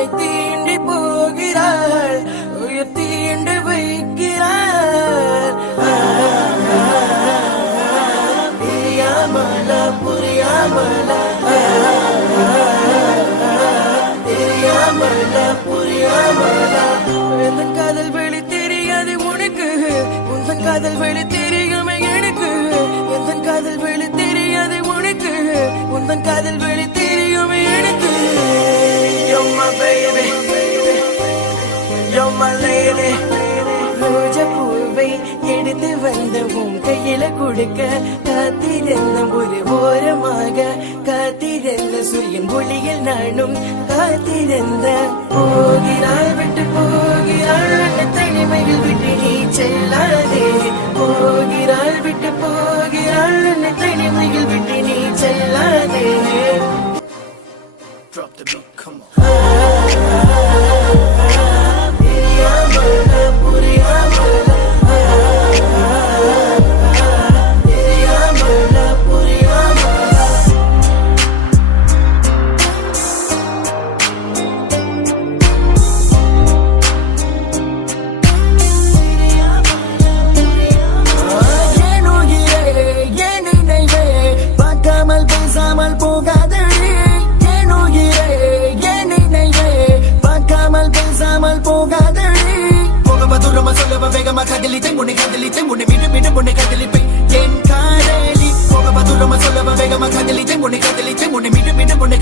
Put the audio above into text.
உன்னை தீண்டி போகிறாள், உயிர் தீண்டு வைக்கிறாள். தெரியாமல புரியாமல, தெரியாமல புரியாமல. எந்தன் காதல் வெளி தெரியாது உனக்கு, உந்தன் காதல் வெளி தெரியுமே எனக்கு. எந்தன் காதல் வெளி தெரியாது உனக்கு, உந்தன் காதல் வெளி தெரியுமே எனக்கு. You're my baby, you're my lady. ரோஜா பூவை எடுத்து வந்த உன் கையில கொடுக்க காத்திருந்த ஒரு ஓரமாக, காத்திருந்த சூரியன் ஒளியில் நானும் காத்திருந்த. போகிறாள் விட்டு போகிறாள், தனிமையில் விட்டு நீ செல்லாதே. போகிறாள் விட்டு போகிறாள், தனிமையில் விட்டு நீ செல்லாதே. Drop the beat, come on. வேகமா காதலித்தேன் உன்னை காதலித்தேன் உன்னை மீண்டும் மீண்டும் உன்னை காதலிப்பேன் என் காதலி. போக பதுரமா சொல்லவா வேகமா காதலித்தேன் உன்னை காதலித்தேன் உன்னை மீண்டும் மீண்டும் உன்னை